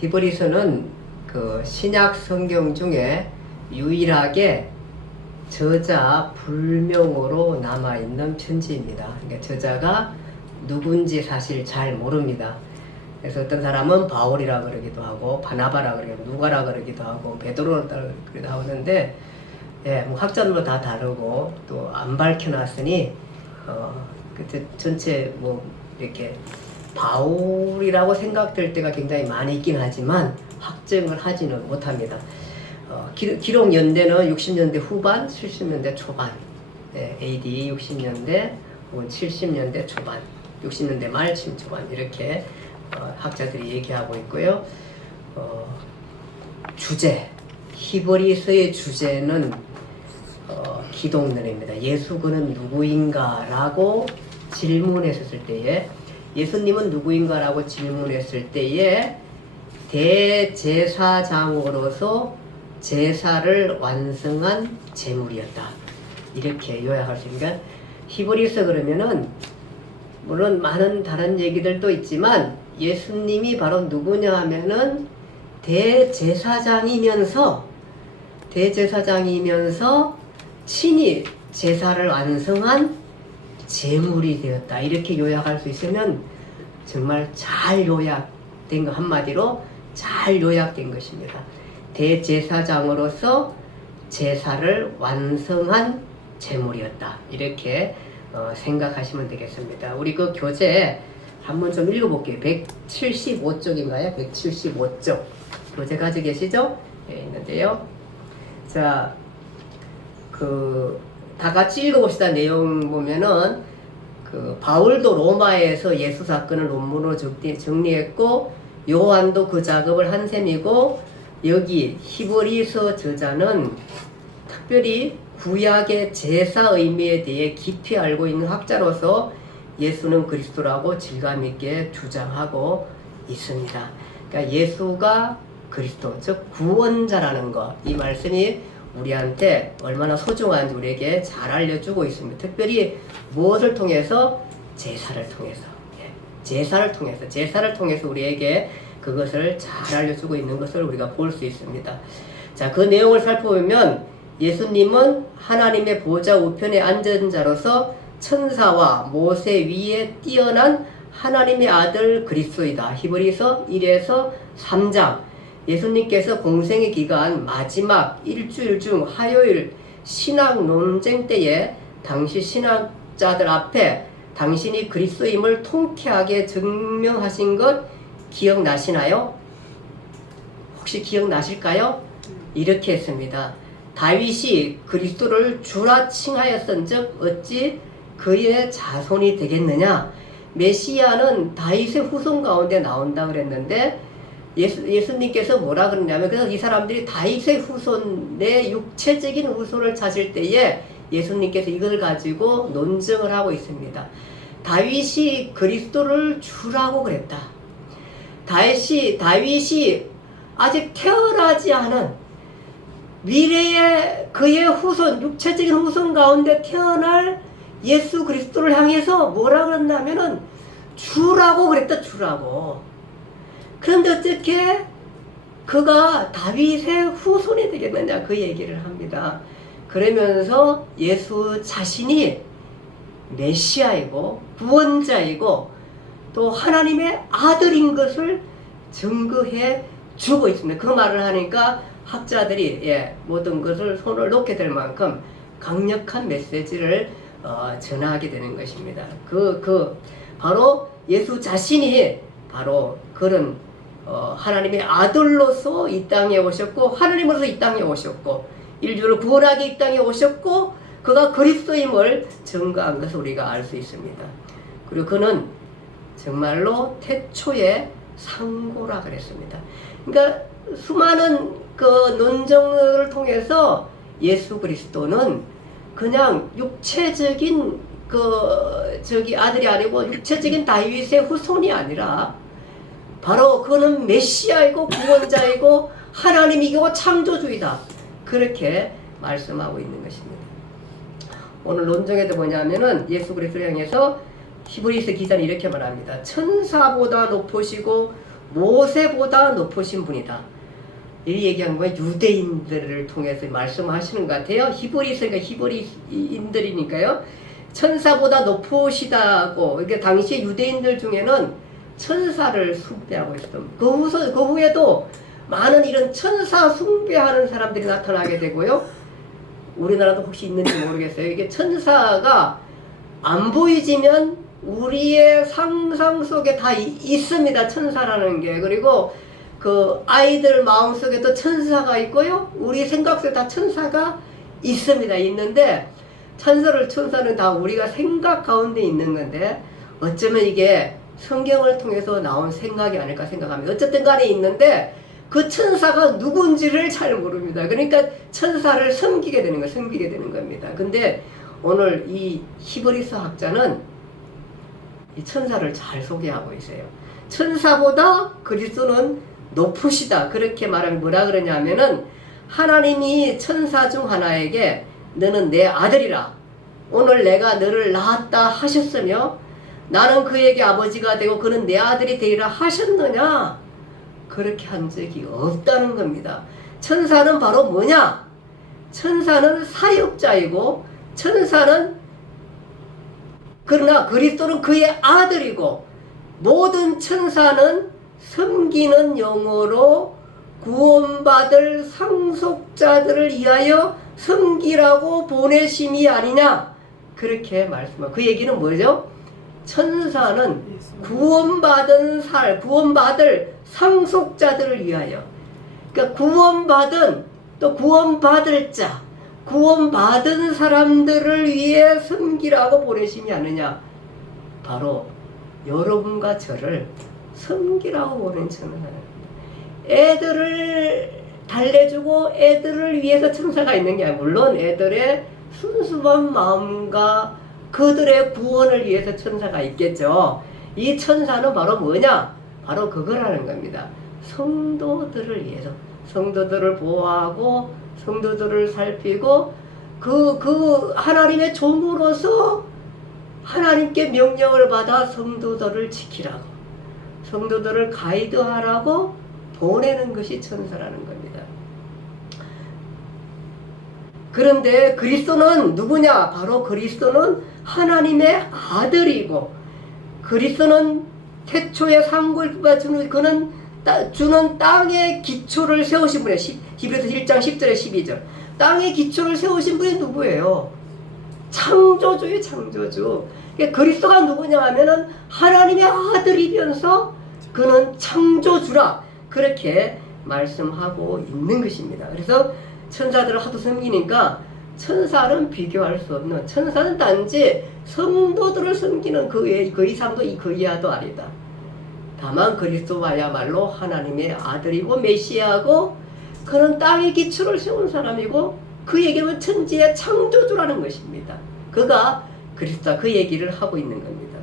히브리서는 그 신약 성경 중에 유일하게 저자 불명으로 남아있는 편지입니다. 그러니까 저자가 누군지 사실 잘 모릅니다. 그래서 어떤 사람은 바울이라 그러기도 하고 바나바라 그러기도 하고 누가라 그러기도 하고 베드로라 그러기도 하는데 예, 뭐 학자들도 다 다르고 또 안 밝혀놨으니 그 전체 뭐 이렇게 바울이라고 생각될 때가 굉장히 많이 있긴 하지만 확정을 하지는 못합니다. 기록 연대는 60년대 후반, 70년대 초반, 네, AD 60년대 혹은 70년대 초반, 60년대 말, 70 초반 이렇게 학자들이 얘기하고 있고요. 주제, 히브리서의 주제는 기독론입니다. 예수 그는 누구인가 라고 질문했을 때에 예수님은 누구인가 라고 질문했을 때에 대제사장으로서 제사를 완성한 제물이었다. 이렇게 요약할 수 있으니까 히브리서 그러면은 물론 많은 다른 얘기들도 있지만 예수님이 바로 누구냐 하면은 대제사장이면서 친히 제사를 완성한 제물이 되었다. 이렇게 요약할 수 있으면 정말 잘 요약된 거, 한마디로 잘 요약된 것입니다. 대제사장으로서 제사를 완성한 제물이었다. 이렇게 생각하시면 되겠습니다. 우리 그 교재 한번 좀 읽어볼게요. 175쪽인가요? 175쪽. 교재 가지고 계시죠? 네, 있는데요. 자, 다 같이 읽어봅시다. 내용 보면은, 바울도 로마에서 예수 사건을 논문으로 정리했고, 요한도 그 작업을 한 셈이고, 여기 히브리서 저자는 특별히 구약의 제사 의미에 대해 깊이 알고 있는 학자로서 예수는 그리스도라고 질감있게 주장하고 있습니다. 그러니까 예수가 그리스도, 즉 구원자라는 것, 이 말씀이 우리한테 얼마나 소중한지 우리에게 잘 알려주고 있습니다. 특별히 무엇을 통해서? 제사를 통해서. 제사를 통해서 우리에게 그것을 잘 알려주고 있는 것을 우리가 볼 수 있습니다. 자, 그 내용을 살펴보면 예수님은 하나님의 보좌 우편에 앉은 자로서 천사와 모세 위에 뛰어난 하나님의 아들 그리스도이다. 히브리서 1에서 3장. 예수님께서 공생의 기간 마지막 일주일 중 화요일 신학 논쟁 때에 당시 신학자들 앞에 당신이 그리스도임을 통쾌하게 증명하신 것 기억나시나요? 혹시 기억나실까요? 이렇게 했습니다. 다윗이 그리스도를 주라 칭하였은즉 어찌 그의 자손이 되겠느냐? 메시아는 다윗의 후손 가운데 나온다 그랬는데 예수님께서 뭐라 그러냐면, 그래서 이 사람들이 다윗의 후손의 육체적인 후손을 찾을 때에 예수님께서 이걸 가지고 논쟁을 하고 있습니다. 다윗이 그리스도를 주라고 그랬다. 다윗이 아직 태어나지 않은 미래의 그의 후손, 육체적인 후손 가운데 태어날 예수 그리스도를 향해서 뭐라 그랬냐면은 주라고 그랬다. 주라고. 그런데 어떻게 그가 다윗의 후손이 되겠느냐, 그 얘기를 합니다. 그러면서 예수 자신이 메시아이고 구원자이고 또 하나님의 아들인 것을 증거해 주고 있습니다. 그 말을 하니까 학자들이 모든 것을 손을 놓게 될 만큼 강력한 메시지를 전하게 되는 것입니다. 바로 예수 자신이 바로 그런 하나님의 아들로서 이 땅에 오셨고, 하나님으로서 이 땅에 오셨고, 인류를 구원하기 이 땅에 오셨고, 그가 그리스도임을 증거한 것을 우리가 알 수 있습니다. 그리고 그는 정말로 태초의 상고라 그랬습니다. 그러니까 수많은 그 논쟁을 통해서 예수 그리스도는 그냥 육체적인 아들이 아니고 육체적인 다윗의 후손이 아니라 바로 그는 메시아이고 구원자이고 하나님이고 창조주이다. 그렇게 말씀하고 있는 것입니다. 오늘 논쟁에도 뭐냐면은 예수 그리스도를 향해서 히브리서 기자는 이렇게 말합니다. 천사보다 높으시고 모세보다 높으신 분이다. 이 얘기한 건 유대인들을 통해서 말씀하시는 것 같아요. 히브리서니까 히브리인들이니까요. 천사보다 높으시다고. 이게 당시 유대인들 중에는 천사를 숭배하고 있었던. 그 후에도 많은 이런 천사 숭배하는 사람들이 나타나게 되고요. 우리나라도 혹시 있는지 모르겠어요. 이게 천사가 안 보이지만 우리의 상상 속에 다 있습니다. 천사라는 게. 그리고 그 아이들 마음속에도 천사가 있고요. 우리 생각 속에 다 천사가 있습니다. 있는데 천사는 다 우리가 생각 가운데 있는 건데 어쩌면 이게 성경을 통해서 나온 생각이 아닐까 생각합니다. 어쨌든 간에 있는데 그 천사가 누군지를 잘 모릅니다. 그러니까 천사를 섬기게 되는 겁니다. 근데 오늘 이 히브리서 학자는 이 천사를 잘 소개하고 있어요. 천사보다 그리스도는 높으시다. 그렇게 말하면 뭐라 그러냐면은 하나님이 천사 중 하나에게 너는 내 아들이라. 오늘 내가 너를 낳았다 하셨으며 나는 그에게 아버지가 되고 그는 내 아들이 되리라 하셨느냐? 그렇게 한 적이 없다는 겁니다. 천사는 바로 뭐냐? 천사는 사역자이고 천사는 그러나 그리스도는 그의 아들이고 모든 천사는 섬기는 영으로 구원받을 상속자들을 위하여 섬기라고 보내심이 아니냐 그렇게 말씀하고 그 얘기는 뭐죠? 천사는 구원받을 상속자들을 위하여 그러니까 구원받은 또 구원받을 자 구원받은 사람들을 위해 섬기라고 보내심이 아니냐 바로 여러분과 저를 섬기라고 보낸 천사는 애들을 달래주고 애들을 위해서 천사가 있는 게 아니라 물론 애들의 순수한 마음과 그들의 구원을 위해서 천사가 있겠죠. 이 천사는 바로 뭐냐? 바로 그거라는 겁니다. 성도들을 위해서 성도들을 보호하고 성도들을 살피고 그 하나님의 종으로서 하나님께 명령을 받아 성도들을 지키라고 성도들을 가이드하라고 보내는 것이 천사라는 겁니다. 그런데 그리스도는 누구냐? 바로 그리스도는 하나님의 아들이고 그리스도는 태초에 상골부가 주는 땅의 기초를 세우신 분이에요. 히브리서 1장 10절에 12절 땅의 기초를 세우신 분이 누구예요? 창조주의 창조주. 그리스도가 누구냐 하면은 하나님의 아들이면서 그는 창조주라 그렇게 말씀하고 있는 것입니다. 그래서 천사들을 하도 섬기니까 천사는 비교할 수 없는 천사는 단지 성도들을 섬기는 그 이상도 그 이하도 아니다. 다만 그리스도야말로 하나님의 아들이고 메시아고 그는 땅의 기초를 세운 사람이고 그에게는 천지의 창조주라는 것입니다. 그가 그리스도 그 얘기를 하고 있는 겁니다.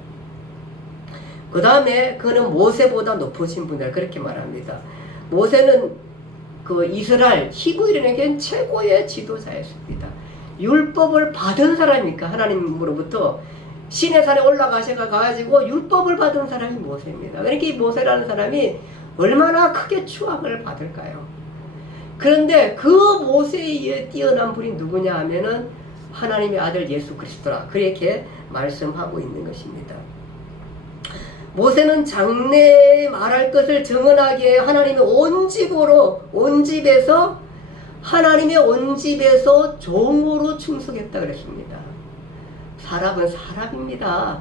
그 다음에 그는 모세보다 높으신 분이라 그렇게 말합니다. 모세는 그 이스라엘 히브리인에겐 최고의 지도자였습니다. 율법을 받은 사람이니까 하나님으로부터 시내산에 올라가셔가지고 율법을 받은 사람이 모세입니다. 그러니까 이 모세라는 사람이 얼마나 크게 추앙을 받을까요? 그런데 그 모세에 뛰어난 분이 누구냐 하면은 하나님의 아들 예수 그리스도라 그렇게 말씀하고 있는 것입니다. 모세는 장래에 말할 것을 정언하기에 하나님의 온 집에서 하나님의 온 집에서 종으로 충성했다 그랬습니다. 사람은 사람입니다.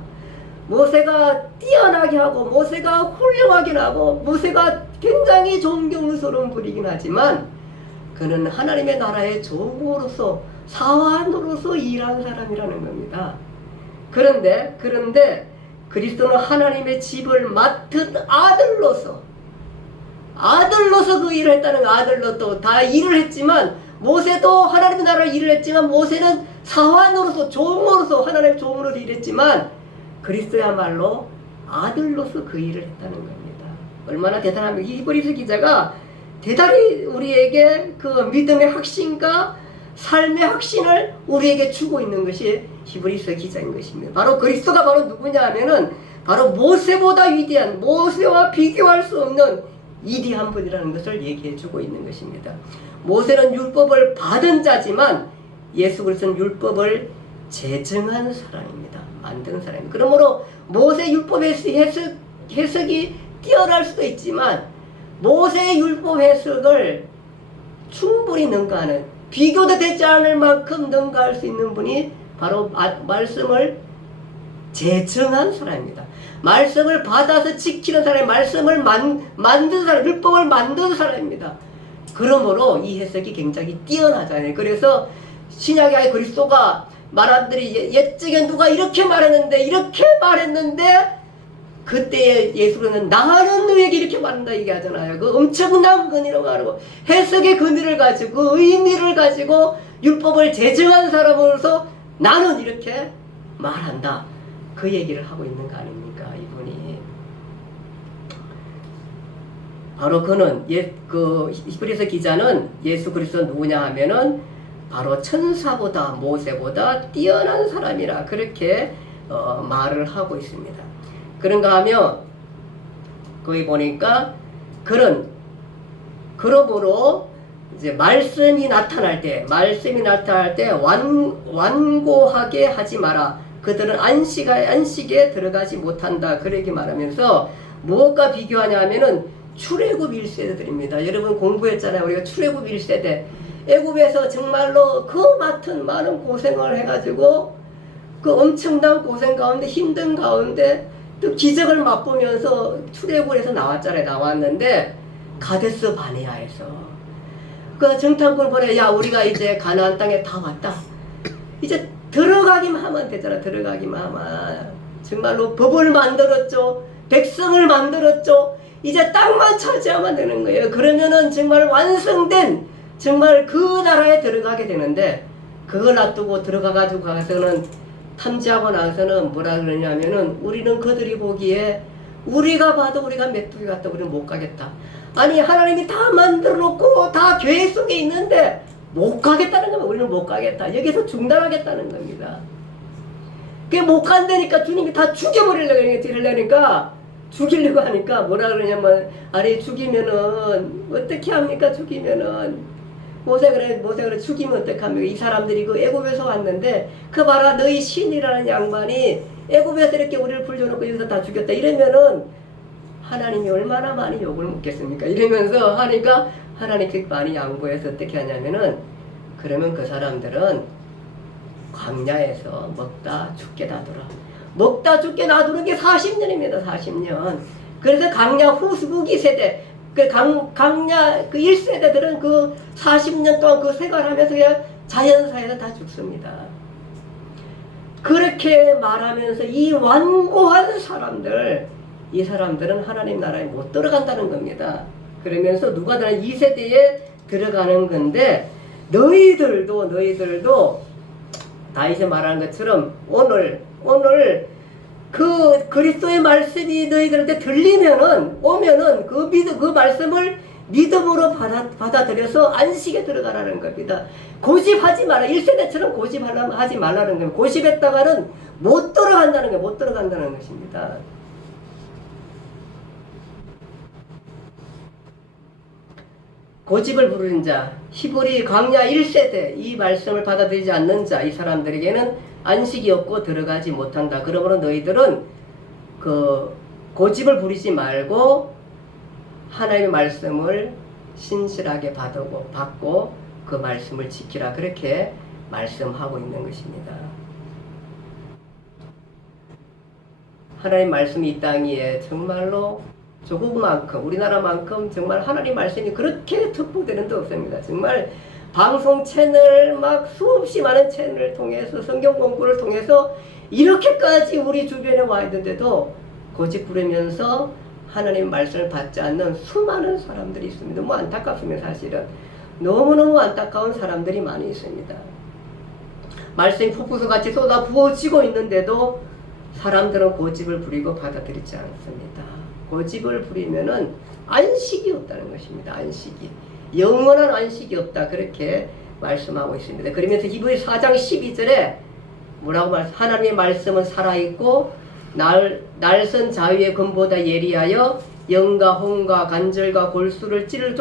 모세가 뛰어나게 하고 모세가 훌륭하게 하고 모세가 굉장히 존경스러운 분이긴 하지만 그는 하나님의 나라의 종으로서 사환으로서 일한 사람이라는 겁니다. 그런데 그리스도는 하나님의 집을 맡은 아들로서 그 일을 했다는 거 아들로서 다 일을 했지만 모세도 하나님의 나라를 일을 했지만 모세는 사환으로서 종으로서 하나님의 종으로서 일했지만 그리스도야말로 아들로서 그 일을 했다는 겁니다. 얼마나 대단합니까? 히브리서 기자가 대단히 우리에게 그 믿음의 확신과 삶의 확신을 우리에게 주고 있는 것이 히브리서 기자인 것입니다. 바로 그리스도가 바로 누구냐 하면은 바로 모세보다 위대한, 모세와 비교할 수 없는 위대한 분이라는 것을 얘기해 주고 있는 것입니다. 모세는 율법을 받은 자지만 예수 그리스도는 율법을 제정한 사람입니다. 만든 사람입니다. 그러므로 모세 율법의 해석이 뛰어날 수도 있지만 모세의 율법 해석을 충분히 능가하는, 비교도 되지 않을 만큼 능가할 수 있는 분이 바로 말씀을 제정한 사람입니다. 말씀을 받아서 지키는 사람, 말씀을 만든 사람, 율법을 만든 사람입니다. 그러므로 이 해석이 굉장히 뛰어나잖아요. 그래서 신약의 그리스도가 말한들이 옛적에 누가 이렇게 말했는데 그때에 예수는 나는 너에게 이렇게 말한다 얘기하잖아요. 그 엄청난 근위로 말하고 해석의 근위를 가지고 의미를 가지고 율법을 제정한 사람으로서 나는 이렇게 말한다. 그 얘기를 하고 있는 거 아닙니까? 이분이. 바로 그는 히브리서 기자는 예수 그리스도 누구냐 하면은 바로 천사보다 모세보다 뛰어난 사람이라 그렇게 말을 하고 있습니다. 그런가 하면 거기 보니까 그러므로 이제 말씀이 나타날 때 완고하게 하지 마라. 그들은 안식에 들어가지 못한다. 그렇게 말하면서 무엇과 비교하냐 하면은 출애굽 1세대들입니다. 여러분 공부했잖아요. 우리가 출애굽 1세대. 애굽에서 정말로 그 많은 고생을 해가지고 그 엄청난 고생 가운데 힘든 가운데 또 기적을 맛보면서 출애굽에서 나왔는데 가데스 바네아에서 그 정탐꾼을 보내, 야 우리가 이제 가나안 땅에 다 왔다. 이제 들어가기만 하면 되잖아. 들어가기만 하면 정말로 법을 만들었죠. 백성을 만들었죠. 이제 땅만 차지하면 되는 거예요. 그러면은 정말 완성된 정말 그 나라에 들어가게 되는데 그걸 놔두고 들어가가지고 가서는 탐지하고 나서는 뭐라 그러냐면은 우리는 그들이 보기에 우리가 봐도 우리가 메뚜기 같다. 우리는 못 가겠다. 아니 하나님이 다 만들어 놓고 다 계획 속에 있는데 못 가겠다는 거면 우리는 못 가겠다. 여기서 중단하겠다는 겁니다. 그게 못 간다니까 주님이 다 죽여버리려니까 죽이려고 하니까 뭐라 그러냐면 아니 죽이면은 어떻게 합니까? 죽이면은 모세 그래 죽이면 어떡합니까? 이 사람들이 그 애굽에서 왔는데 그 봐라 너희 신이라는 양반이 애굽에서 이렇게 우리를 불려놓고 여기서 다 죽였다 이러면은 하나님이 얼마나 많이 욕을 먹겠습니까? 이러면서 하니까 하나님께 많이 양보해서 어떻게 하냐면은 그러면 그 사람들은 광야에서 먹다 죽게 놔두라. 먹다 죽게 놔두는 게 40년입니다. 40년. 그래서 광야 후기 세대 강야 그 1세대들은 그 40년 동안 그 생활하면서 그냥 자연사에서 다 죽습니다. 그렇게 말하면서 이 완고한 사람들, 이 사람들은 하나님 나라에 못 들어간다는 겁니다. 그러면서 누가 들어 2세대에 들어가는 건데 너희들도 다윗이 말하는 것처럼 오늘 그 그리스도의 말씀이 너희들한테 오면은 그 말씀을 믿음으로 받아들여서 안식에 들어가라는 겁니다. 고집하지 마라. 1세대처럼 고집하지 말라는 겁니다. 고집했다가는 못 들어간다는 것입니다. 고집을 부르는 자, 히브리 광야 1세대 이 말씀을 받아들이지 않는 자, 이 사람들에게는 안식이 없고 들어가지 못한다. 그러므로 너희들은 그 고집을 부리지 말고 하나님의 말씀을 신실하게 받고 그 말씀을 지키라. 그렇게 말씀하고 있는 것입니다. 하나님 말씀이 이 땅 위에 정말로 조국만큼 우리나라만큼 정말 하나님 말씀이 그렇게 특보되는 데 없습니다. 정말 방송 채널 막 수없이 많은 채널을 통해서 성경 공부를 통해서 이렇게까지 우리 주변에 와 있는데도 고집 부리면서 하나님 말씀을 받지 않는 수많은 사람들이 있습니다. 너무 안타깝습니다. 사실은 너무너무 안타까운 사람들이 많이 있습니다. 말씀이 폭포수같이 쏟아 부어지고 있는데도 사람들은 고집을 부리고 받아들이지 않습니다. 고집을 부리면은 안식이 없다는 것입니다. 안식이. 영원한 안식이 없다. 그렇게 말씀하고 있습니다. 그러면서 히브리 4장 12절에 뭐라고 하나님의 말씀은 살아있고 날선 자위의 금보다 예리하여 영과 홍과 간절과 골수를 찌를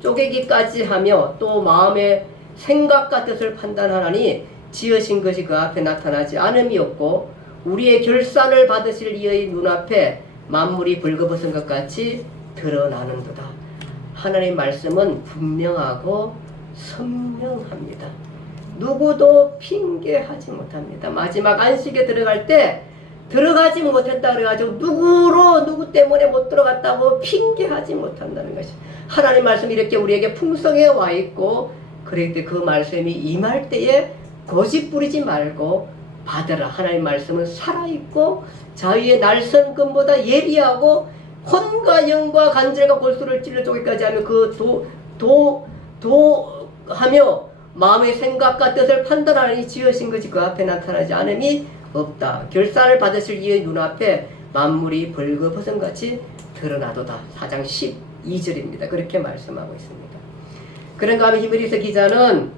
쪼개기까지 하며 또 마음의 생각과 뜻을 판단하나니 지으신 것이 그 앞에 나타나지 않음이 없고 우리의 결산을 받으실 이의 눈앞에 만물이 벌거벗은 것 같이 드러나는도다. 하나님의 말씀은 분명하고 선명합니다. 누구도 핑계하지 못합니다. 마지막 안식에 들어갈 때 들어가지 못했다 그래가지고 누구 때문에 못 들어갔다고 핑계하지 못한다는 것이 하나님 말씀이 이렇게 우리에게 풍성해 와 있고 그럴 때 그 말씀이 임할 때에 고집 부리지 말고 받아라. 하나님 말씀은 살아있고 자위의 날선 금보다 예리하고 혼과 영과 간절과 골수를 찔러 쪼개까지 하며 하며 마음의 생각과 뜻을 판단하니 지으신 것이 그 앞에 나타나지 않음이 없다. 결산을 받으실 이의 눈앞에 만물이 벌거벗은같이 드러나도다. 4장 12절입니다. 그렇게 말씀하고 있습니다. 그런가 하면 히브리서 기자는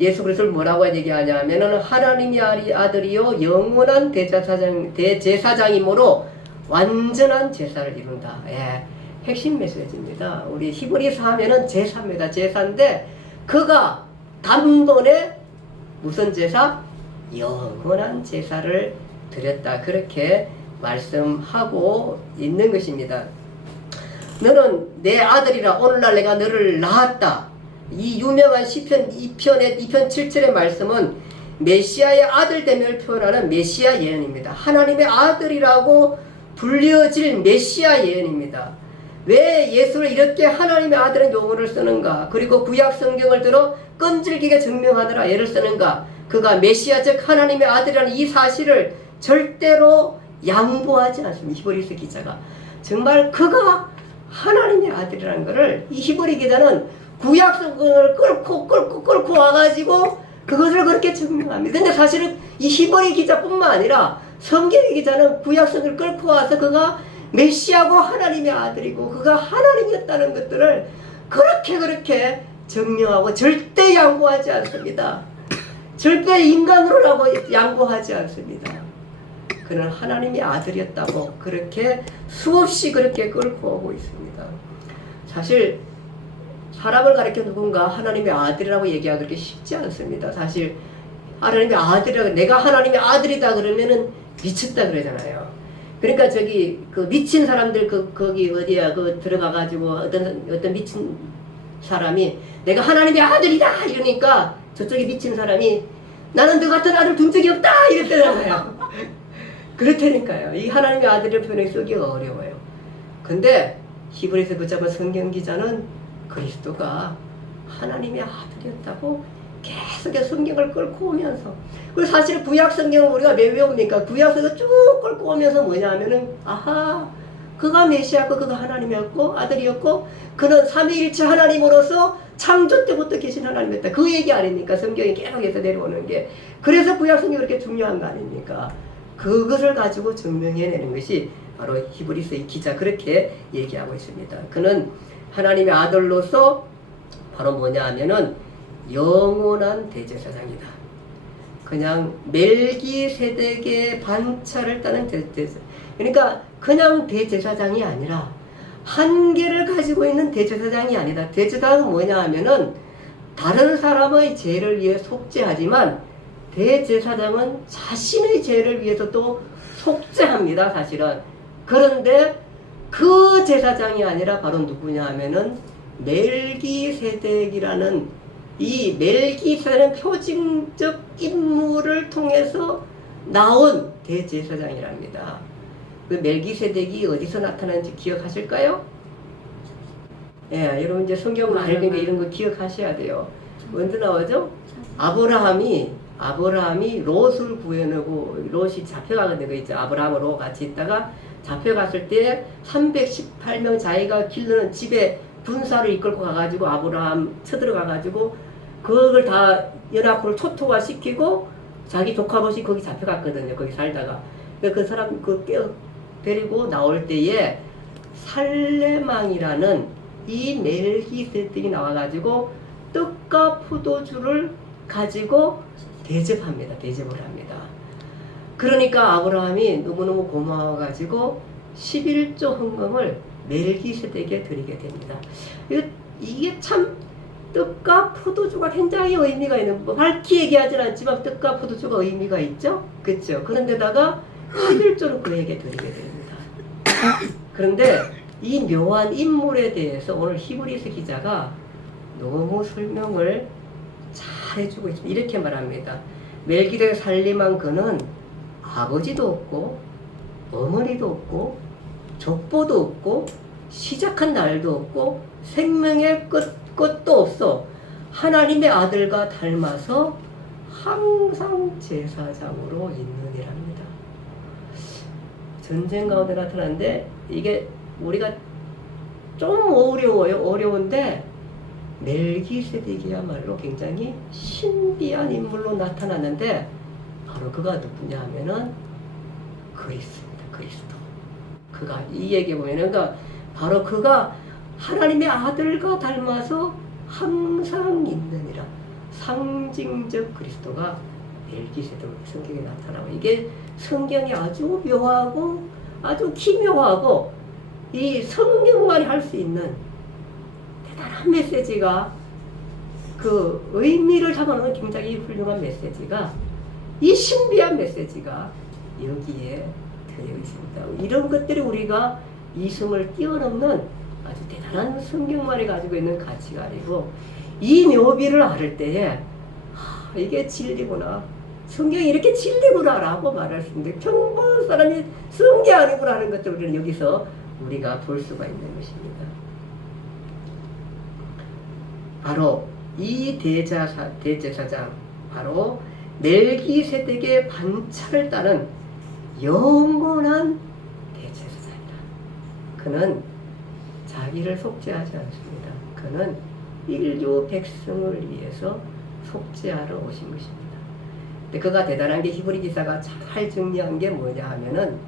예수 그리스도를 뭐라고 얘기하냐 하면은 하나님의 아들이요 영원한 대제사장이므로 완전한 제사를 이룬다. 예, 핵심 메시지입니다. 우리 히브리서 하면은 제사입니다. 제사인데 그가 단번에 무슨 제사? 영원한 제사를 드렸다. 그렇게 말씀하고 있는 것입니다. 너는 내 아들이라 오늘날 내가 너를 낳았다. 이 유명한 시편 2편 7절의 말씀은 메시아의 아들됨을 표현하는 메시아 예언입니다. 하나님의 아들이라고 불려질 메시아 예언입니다. 왜 예수를 이렇게 하나님의 아들의 용어를 쓰는가? 그리고 구약 성경을 들어 끈질기게 증명하느라 애를 쓰는가? 그가 메시아 즉 하나님의 아들이라는 이 사실을 절대로 양보하지 않습니다. 히브리서 기자가 정말 그가 하나님의 아들이라는 것을 이 히브리 기자는 구약 성경을 끌고 와가지고 그것을 그렇게 증명합니다. 근데 사실은 이 히브리 기자뿐만 아니라 성경의 기자는 구약 성경을 끌고 와서 그가 메시아고 하나님의 아들이고 그가 하나님이었다는 것들을 그렇게 증명하고 절대 양보하지 않습니다. 절대 인간으로라고 양보하지 않습니다. 그는 하나님의 아들이었다고 그렇게 수없이 그렇게 끌고 오고 있습니다. 사실 사람을 가리켜 누군가 하나님의 아들이라고 얘기하기 그렇게 쉽지 않습니다. 사실 하나님의 아들이라고 내가 하나님의 아들이다 그러면은 미쳤다 그러잖아요. 그러니까 저기 그 미친 사람들 거기 어디야 들어가가지고 어떤 미친 사람이 내가 하나님의 아들이다 이러니까 저쪽에 미친 사람이 나는 너 같은 아들 둔 적이 없다 이랬잖아요. 그렇다니까요. 이 하나님의 아들을 표현하기 쓰기가 어려워요. 근데 히브리서 붙잡은 성경 기자는 그리스도가 하나님의 아들이었다고 계속해서 성경을 끌고 오면서 그리고 사실 구약 성경을 우리가 왜 외웁니까? 구약 성경을 쭉 끌고 오면서 뭐냐 하면은 아하 그가 메시아고 그가 하나님이었고 아들이었고 그는 삼위일체 하나님으로서 창조 때부터 계신 하나님이었다. 그 얘기 아닙니까? 성경이 계속해서 내려오는 게. 그래서 구약 성경이 그렇게 중요한 거 아닙니까? 그것을 가지고 증명해내는 것이 바로 히브리서의 기자 그렇게 얘기하고 있습니다. 그는 하나님의 아들로서 바로 뭐냐 하면은 영원한 대제사장이다. 그냥 멜기세덱의 반차를 따는 대제사장. 그러니까 그냥 대제사장이 아니라 한계를 가지고 있는 대제사장이 아니다. 대제사장은 뭐냐 하면은 다른 사람의 죄를 위해 속죄하지만 대제사장은 자신의 죄를 위해서 또 속죄합니다. 사실은. 그런데 그 제사장이 아니라 바로 누구냐 하면은 멜기세덱이라는 이 멜기세덱은 표징적 인물을 통해서 나온 대제사장이랍니다. 그 멜기세덱이 어디서 나타나는지 기억하실까요? 예, 여러분 이제 성경 알니까 이런 거 기억하셔야 돼요. 언제 나오죠? 아브라함이 롯을 구해내고 롯이 잡혀가는 거 있죠. 아브라함으로 같이 있다가 잡혀갔을 때 318명 자기가 기르는 집에 군사를 이끌고 가가지고 아브라함 쳐들어가가지고 그걸 다 연합군을 초토화시키고 자기 조카봇이 거기 잡혀갔거든요. 거기 살다가 그 사람 데리고 나올 때에 살레망이라는 이 멜기세덱이 나와가지고 떡과 포도주를 가지고 대접을 합니다. 그러니까 아브라함이 너무너무 고마워가지고 11조 헌금을 멜기세덱에게 드리게 됩니다. 이게 참 떡과 포도주가 굉장히 의미가 있는, 뭐 밝히 얘기하진 않지만 떡과 포도주가 의미가 있죠. 그렇죠. 그런데다가 11조를 그에게 드리게 됩니다. 그런데 이 묘한 인물에 대해서 오늘 히브리서 기자가 너무 설명을 잘 해주고 있습니다. 이렇게 말합니다. 멜기세덱 살림한 그는 아버지도 없고 어머니도 없고 족보도 없고 시작한 날도 없고 생명의 끝도 없어. 하나님의 아들과 닮아서 항상 제사장으로 있느니랍니다. 전쟁 가운데 나타나는데 이게 우리가 좀 어려운데 멜기세덱이야말로 굉장히 신비한 인물로 나타났는데 바로 그가 누구냐 하면은 그리스도입니다. 그리스도. 그가 이 얘기 보면은 그러니까 바로 그가 하나님의 아들과 닮아서 항상 있느니라. 상징적 그리스도가 멜기세덱 성경에 나타나고, 이게 성경이 아주 묘하고 아주 기묘하고 이 성경만이 할 수 있는 대단한 메시지가, 그 의미를 잡아놓은 굉장히 훌륭한 메시지가, 이 신비한 메시지가 여기에 되어 있습니다. 이런 것들이 우리가 이성을 뛰어넘는 아주 대단한 성경만이 가지고 있는 가치가 아니고, 이 묘비를 알을 때에 이게 진리구나, 성경이 이렇게 진리구나 라고 말할 수 있는데, 평범한 사람이 성경 아니구나 하는 것들을 우리는 여기서 우리가 볼 수가 있는 것입니다. 바로 이 대제사장, 바로 멜기세덱의 반차를 따른 영원한 대제사장이다. 그는 자기를 속죄하지 않습니다. 그는 인류 백성을 위해서 속죄하러 오신 것입니다. 근데 그가 대단한 게 히브리 기사가 잘 정리한 게 뭐냐 하면은,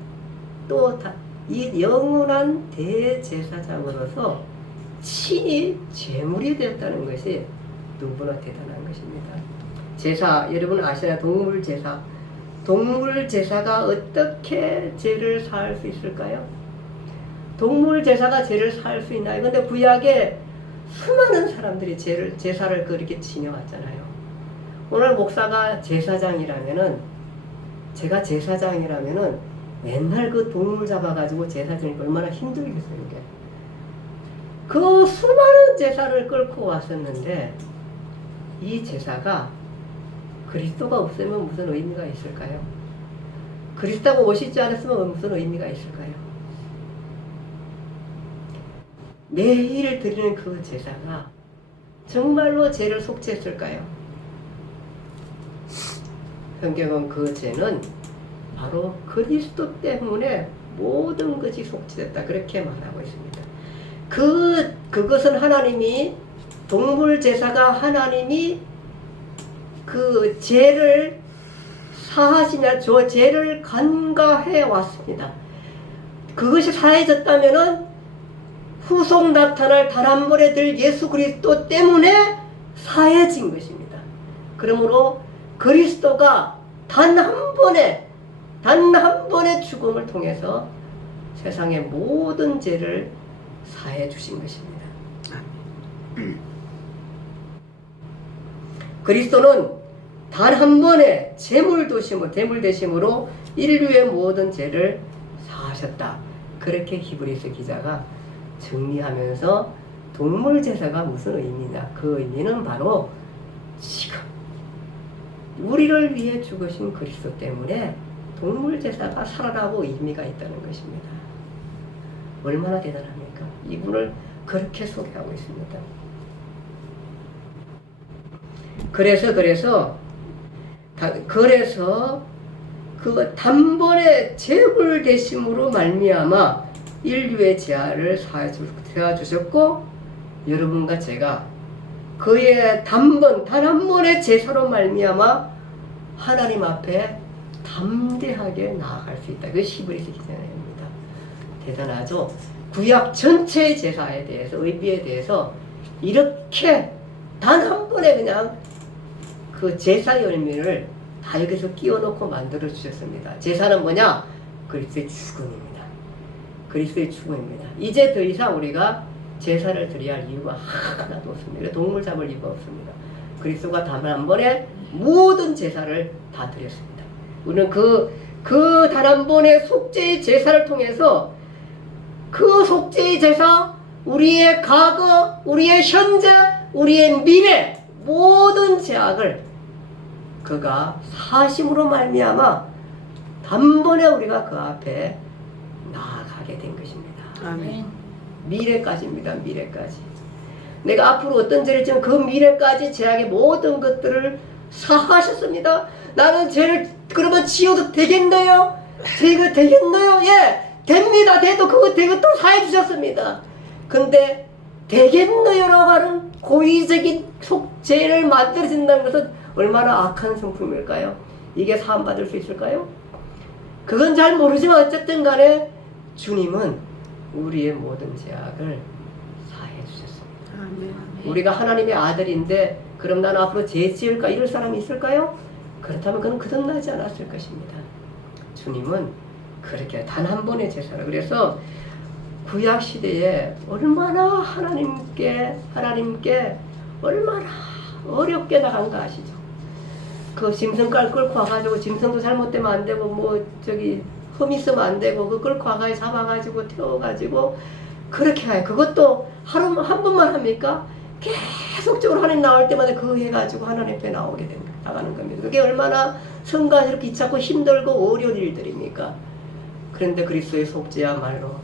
또 이 영원한 대제사장으로서 친히 제물이 되었다는 것이 누구나 대단한 것입니다. 제사, 여러분 아시나요? 동물 제사. 동물 제사가 어떻게 죄를 사할 수 있을까요? 동물 제사가 죄를 사할 수 있나요? 근데 구약에 수많은 사람들이 제사를 그렇게 지내왔잖아요. 오늘 목사가 제사장이라면은, 제가 제사장이라면은 맨날 그 동물 잡아가지고 제사 지내니까 얼마나 힘들겠어요, 이게. 그 수많은 제사를 끌고 왔었는데, 이 제사가 그리스도가 없으면 무슨 의미가 있을까요? 그리스도가 오시지 않았으면 무슨 의미가 있을까요? 매일 드리는 그 제사가 정말로 죄를 속죄했을까요? 성경은 그 죄는 바로 그리스도 때문에 모든 것이 속죄됐다, 그렇게 말하고 있습니다. 그것은 하나님이, 동물 제사가 하나님이 그 죄를 사하시냐, 저 죄를 간과해 왔습니다. 그것이 사해졌다면은 후속 나타날 단 한 번에 들 예수 그리스도 때문에 사해진 것입니다. 그러므로 그리스도가 단 한 번의 죽음을 통해서 세상의 모든 죄를 사해 주신 것입니다. 그리스도는 단 한 번의 제물 되심으로 인류의 모든 죄를 사하셨다. 그렇게 히브리서 기자가 정리하면서 동물 제사가 무슨 의미냐? 그 의미는 바로 지금 우리를 위해 죽으신 그리스도 때문에 동물 제사가 살아나고 의미가 있다는 것입니다. 얼마나 대단합니까? 이분을 그렇게 소개하고 있습니다. 그래서 그 단번에 제물 되심으로 말미암아 인류의 죄를 사해 주셨고, 여러분과 제가 그의 단 한 번의 제사로 말미암아 하나님 앞에 담대하게 나아갈 수 있다. 그것이 히브리서 기자입니다. 대단하죠? 구약 전체의 제사에 대해서, 의미에 대해서 이렇게 단 한 번에 그냥 그 제사의 의미를 다 여기서 끼워놓고 만들어 주셨습니다. 제사는 뭐냐? 그리스도의 죽음입니다. 그리스도의 죽음입니다. 이제 더 이상 우리가 제사를 드려야 할 이유가 하나도 없습니다. 동물 잡을 이유가 없습니다. 그리스도가 단 한 번에 모든 제사를 다 드렸습니다. 우리는 그 단 한 번의 속죄의 제사를 통해서 그 속죄의 제사, 우리의 과거, 우리의 현재, 우리의 미래 모든 죄악을 그가 사심으로 말미암아 단번에 우리가 그 앞에 나아가게 된 것입니다. 아멘. 미래까지입니다. 미래까지. 내가 앞으로 어떤 죄를 지면 그 미래까지 죄악의 모든 것들을 사하셨습니다. 나는 죄를 그러면 지어도 되겠나요? 죄가 되겠나요? 예, 됩니다. 돼도 그것도 사해 주셨습니다. 근데 되겠나요라고 하는 고의적인 죄를 만들어진다는 것은 얼마나 악한 성품일까요? 이게 사함받을 수 있을까요? 그건 잘 모르지만 어쨌든 간에 주님은 우리의 모든 죄악을 사해 주셨습니다. 아멘. 우리가 하나님의 아들인데 그럼 나는 앞으로 죄 지을까 이럴 사람이 있을까요? 그렇다면 그는 거듭나지 않았을 것입니다. 주님은 그렇게 단 한 번의 제사를, 그래서 구약 시대에 얼마나 하나님께 얼마나 어렵게 나간가 아시죠? 그 짐승깔 끌고 와가지고 짐승도 잘못되면 안 되고 흠 있으면 안 되고 그 끌고 와가지고 잡아가지고 태워가지고 그렇게 해요. 그것도 하루 한 번만 합니까? 계속적으로 하나님 나올 때마다 그거 해가지고 하나님 앞에 나가는 겁니다. 그게 얼마나 성가시로 귀찮고 힘들고 어려운 일들입니까? 그런데 그리스도의 속죄야말로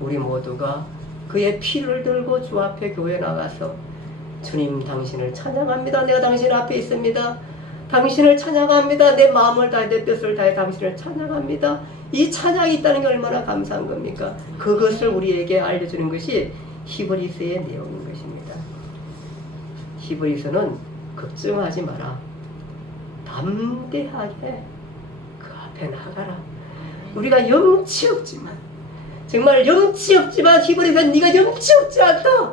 우리 모두가 그의 피를 들고 주 앞에 교회 나가서 주님 당신을 찬양합니다. 내가 당신 앞에 있습니다. 당신을 찬양합니다. 내 마음을 다해 내 뜻을 다해 당신을 찬양합니다. 이 찬양이 있다는 게 얼마나 감사한 겁니까? 그것을 우리에게 알려주는 것이 히브리서의 내용인 것입니다. 히브리서는 걱정하지 마라. 담대하게 그 앞에 나가라. 우리가 염치 없지만 정말 염치 없지만 히브리서는 네가 염치 없지 않다.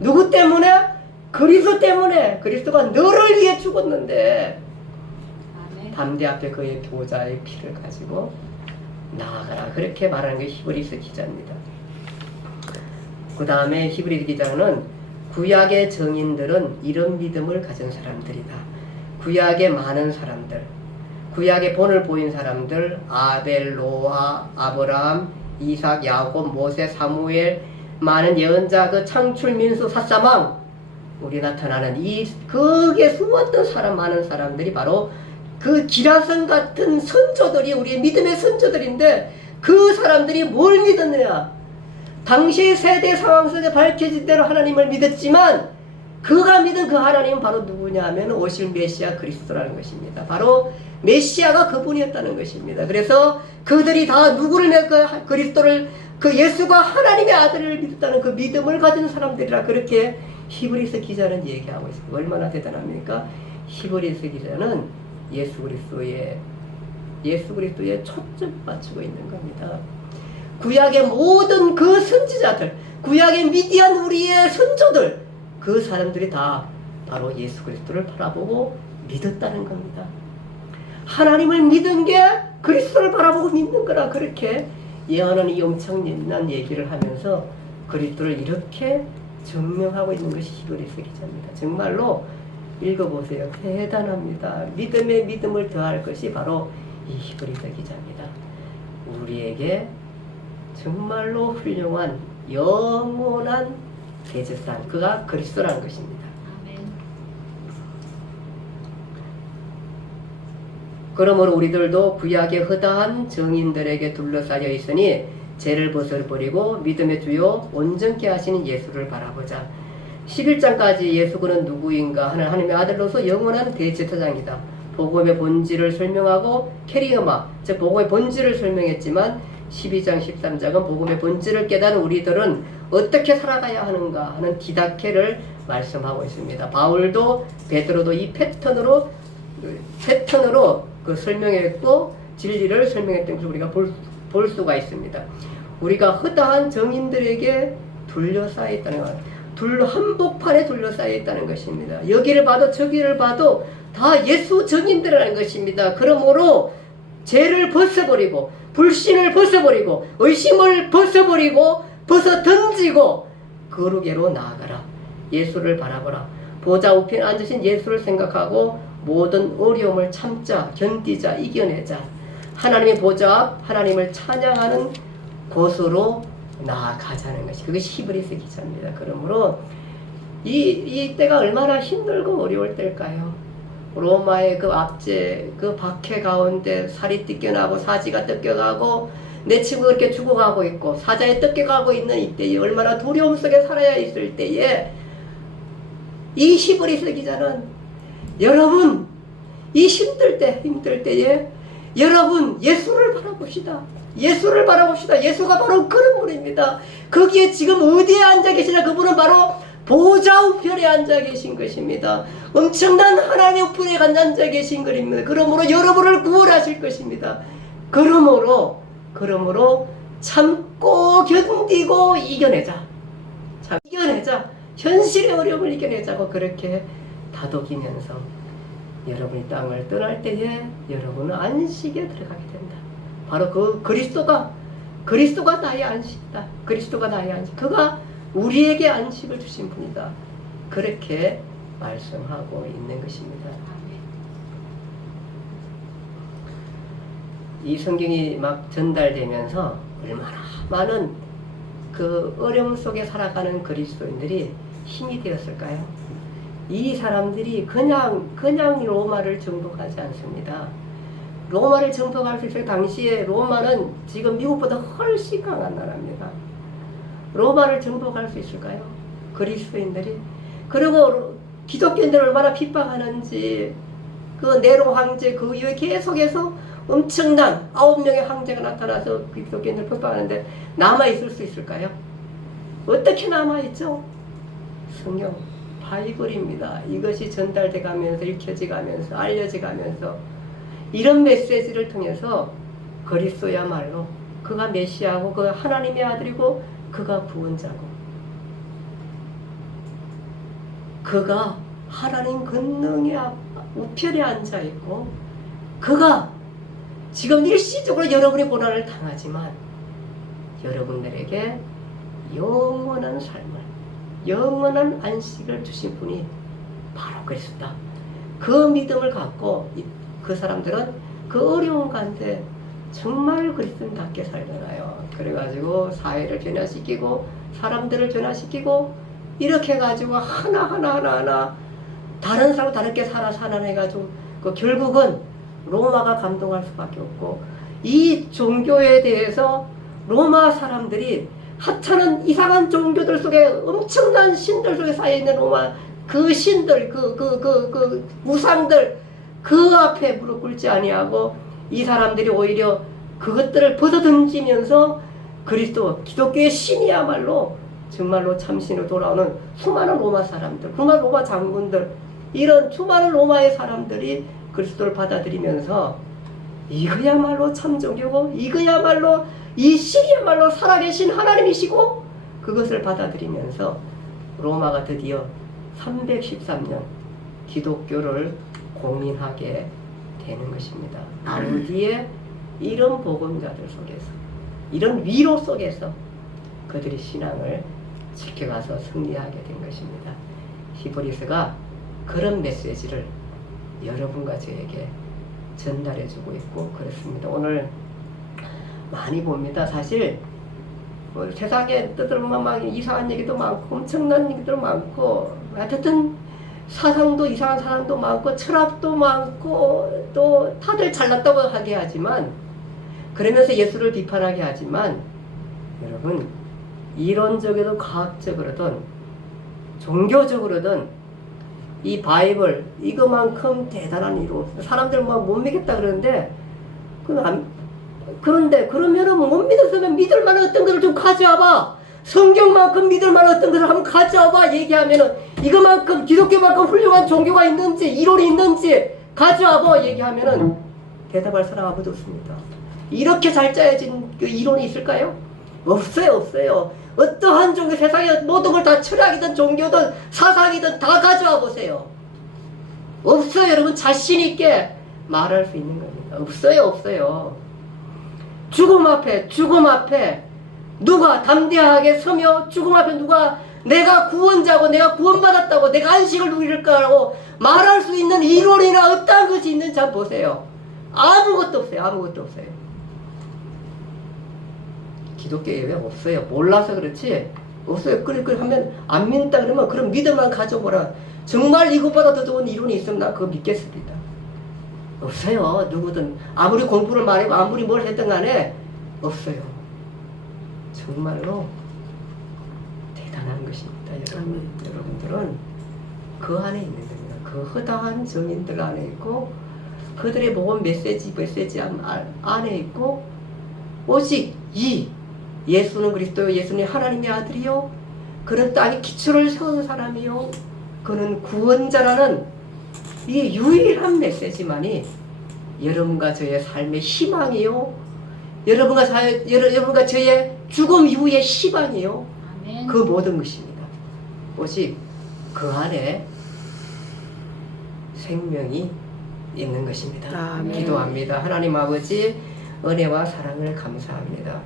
누구 때문에? 그리스도 때문에. 그리스도가 너를 위해 죽었는데 담대 앞에 그의 보좌의 피를 가지고 나아가라. 그렇게 말하는 게 히브리서 기자입니다. 그 다음에 히브리서 기자는 구약의 정인들은 이런 믿음을 가진 사람들이다. 구약의 많은 사람들, 구약의 본을 보인 사람들, 아벨, 노아, 아브라함, 이삭, 야곱, 모세, 사무엘, 많은 예언자, 그 창출, 민수, 사사망, 우리 나타나는 거기에 숨었던 많은 사람들이 바로 그 기라성 같은 선조들이 우리의 믿음의 선조들인데 그 사람들이 뭘 믿었느냐? 당시 세대 상황 속에 밝혀진 대로 하나님을 믿었지만 그가 믿은 그 하나님은 바로 누구냐 하면 오실 메시아 그리스도라는 것입니다. 바로 메시아가 그분이었다는 것입니다. 그래서 그들이 다 누구를 그리스도를 그 예수가 하나님의 아들을 믿었다는 그 믿음을 가진 사람들이라 그렇게 히브리서 기자는 얘기하고 있습니다. 얼마나 대단합니까? 히브리서 기자는 예수 그리스도에 초점 맞추고 있는 겁니다. 구약의 모든 그 선지자들, 구약의 미디안 우리의 선조들, 그 사람들이 다 바로 예수 그리스도를 바라보고 믿었다는 겁니다. 하나님을 믿은 게 그리스도를 바라보고 믿는 거라 그렇게 예언하는 이 엄청난 얘기를 하면서 그리스도를 이렇게 증명하고 있는 것이 히브리서 기자입니다. 정말로 읽어보세요. 대단합니다. 믿음에 믿음을 더할 것이 바로 이 히브리서 기자입니다. 우리에게 정말로 훌륭한 영원한 대제사장, 그가 그리스도라는 것입니다. 아멘. 그러므로 우리들도 구약의 허다한 정인들에게 둘러싸여 있으니 죄를 벗어버리고 믿음의 주요 온전케 하시는 예수를 바라보자. 11장까지 예수 그는 누구인가 하는 하나님의 아들로서 영원한 대제사장이다. 복음의 본질을 설명하고 캐리어마, 즉 복음의 본질을 설명했지만 12장 13장은 복음의 본질을 깨달은 우리들은 어떻게 살아가야 하는가 하는 디다케를 말씀하고 있습니다. 바울도 베드로도 이 패턴으로 그 설명했고 진리를 설명했던 것을 우리가 볼 수가 있습니다. 우리가 허다한 정인들에게 둘러싸여 있다는 것. 한복판에 둘러싸여 있다는 것입니다. 여기를 봐도 저기를 봐도 다 예수 증인들이라는 것입니다. 그러므로 죄를 벗어버리고 불신을 벗어버리고 의심을 벗어버리고 벗어 던지고 거룩에로 나아가라. 예수를 바라보라. 보좌 우편에 앉으신 예수를 생각하고 모든 어려움을 참자, 견디자, 이겨내자. 하나님의 보좌 앞 하나님을 찬양하는 곳으로 나아가자는 것이 그것이 히브리서 기자입니다. 그러므로 이 때가 얼마나 힘들고 어려울 때일까요? 로마의 그 압제, 그 박해 가운데 살이 뜯겨나고 사지가 뜯겨가고 내 친구가 이렇게 죽어가고 있고 사자에 뜯겨가고 있는 이때에 얼마나 두려움 속에 살아야 있을 때에 이 히브리서 기자는 여러분 이 힘들 때에 여러분 예수를 바라봅시다. 예수를 바라봅시다. 예수가 바로 그런 분입니다. 거기에 지금 어디에 앉아 계시냐? 그분은 바로 보좌 우편에 앉아 계신 것입니다. 엄청난 하나님의 우편에 앉아 계신 것입니다. 그러므로 여러분을 구원하실 것입니다. 그러므로 참고 견디고 이겨내자. 이겨내자. 현실의 어려움을 이겨내자고 그렇게 다독이면서 여러분이 땅을 떠날 때에 여러분은 안식에 들어가게 된다. 바로 그 그리스도가 나의 안식이다. 그리스도가 나의 안식. 그가 우리에게 안식을 주신 분이다. 그렇게 말씀하고 있는 것입니다. 이 성경이 막 전달되면서 얼마나 많은 그 어려움 속에 살아가는 그리스도인들이 힘이 되었을까요? 이 사람들이 그냥 로마를 정복하지 않습니다. 로마를 정복할 수 있을 당시에 로마는 지금 미국보다 훨씬 강한 나라입니다. 로마를 정복할 수 있을까요? 그리스도인들이. 그리고 기독교인들을 얼마나 핍박하는지 그 네로 황제 그 이후에 계속해서 엄청난 9명의 황제가 나타나서 기독교인들을 핍박하는데 남아있을 수 있을까요? 어떻게 남아있죠? 성경 바이블입니다. 이것이 전달돼 가면서 읽혀져 가면서 알려져 가면서 이런 메시지를 통해서 그리스도야말로 그가 메시아고 그가 하나님의 아들이고 그가 구원자고 그가 하나님 권능의 우편에 앉아있고 그가 지금 일시적으로 여러분의 고난을 당하지만 여러분들에게 영원한 삶을 영원한 안식을 주신 분이 바로 그리스도다. 그 믿음을 갖고 그 사람들은 그 어려운 가운데 정말 그리스도인답게 살잖아요. 그래가지고 사회를 변화시키고 사람들을 변화시키고 이렇게 해가지고 하나 다른 사람 다르게 살아내가지고 그 결국은 로마가 감동할 수밖에 없고 이 종교에 대해서 로마 사람들이 하찮은 이상한 종교들 속에 엄청난 신들 속에 쌓여있는 로마 그 신들 그 무상들 그 앞에 무릎 꿇지 아니하고 이 사람들이 오히려 그것들을 벗어던지면서 그리스도 기독교의 신이야말로 정말로 참신으로 돌아오는 수많은 로마 사람들 수많은 로마 장군들 이런 수많은 로마의 사람들이 그리스도를 받아들이면서 이거야말로 참 종교고 이거야말로 이 신이야말로 살아계신 하나님이시고 그것을 받아들이면서 로마가 드디어 313년 기독교를 공인하게 되는 것입니다. 바로 뒤에 이런 복음자들 속에서 이런 위로 속에서 그들이 신앙을 지켜가서 승리하게 된 것입니다. 히브리서가 그런 메시지를 여러분과 저에게 전달해주고 있고 그렇습니다. 오늘 많이 봅니다. 사실 뭐 세상에 떠들면 막 이상한 얘기도 많고 엄청난 얘기도 많고 하여튼 사상도 이상한 사상도 많고 철학도 많고 또 다들 잘났다고 하게 하지만 그러면서 예수를 비판하게 하지만 여러분 이론적으로든 과학적으로든 종교적으로든 이 바이블 이거만큼 대단한 이론 사람들 막 못 믿겠다 그러는데 그런데 그러면은 못 믿었으면 믿을 만한 어떤 것을 좀 가져와봐. 성경만큼 믿을 만한 어떤 것을 한번 가져와봐. 얘기하면은 이거만큼 기독교만큼 훌륭한 종교가 있는지 이론이 있는지 가져와봐. 얘기하면은 대답할 사람 아무도 없습니다. 이렇게 잘 짜여진 그 이론이 있을까요? 없어요. 어떠한 종교, 세상에 모든 걸 다 철학이든 종교든 사상이든 다 가져와 보세요. 없어요. 여러분 자신 있게 말할 수 있는 겁니다. 없어요. 없어요. 죽음 앞에 누가 담대하게 서며 죽음 앞에 누가 내가 구원자고 내가 구원받았다고 내가 안식을 누릴 거라고 말할 수 있는 이론이나 어떠한 것이 있는지 한번 보세요. 아무것도 없어요. 아무것도 없어요. 기독교 예배 없어요. 몰라서 그렇지 없어요. 그래 하면 안 믿는다 그러면 그럼 믿음만 가져보라. 정말 이것보다 더 좋은 이론이 있으면 나 그거 믿겠습니다. 없어요. 누구든 아무리 공부를 많이 해도 아무리 뭘 했든 간에 없어요. 정말로 대단한 것입니다. 여러분. 여러분들은 그 안에 있는 겁니다. 그 허다한 정인들 안에 있고 그들의 모은 메시지 안에 있고 오직 이 예수는 그리스도요 예수는 하나님의 아들이요 그는 땅에 기초를 세운 사람이요 그는 구원자라는 이 유일한 메시지만이 여러분과 저의 삶의 희망이요 여러분과 저의 죽음 이후의 희망이요 아멘. 그 모든 것입니다. 오직 그 안에 생명이 있는 것입니다. 아멘. 기도합니다. 하나님 아버지 은혜와 사랑을 감사합니다.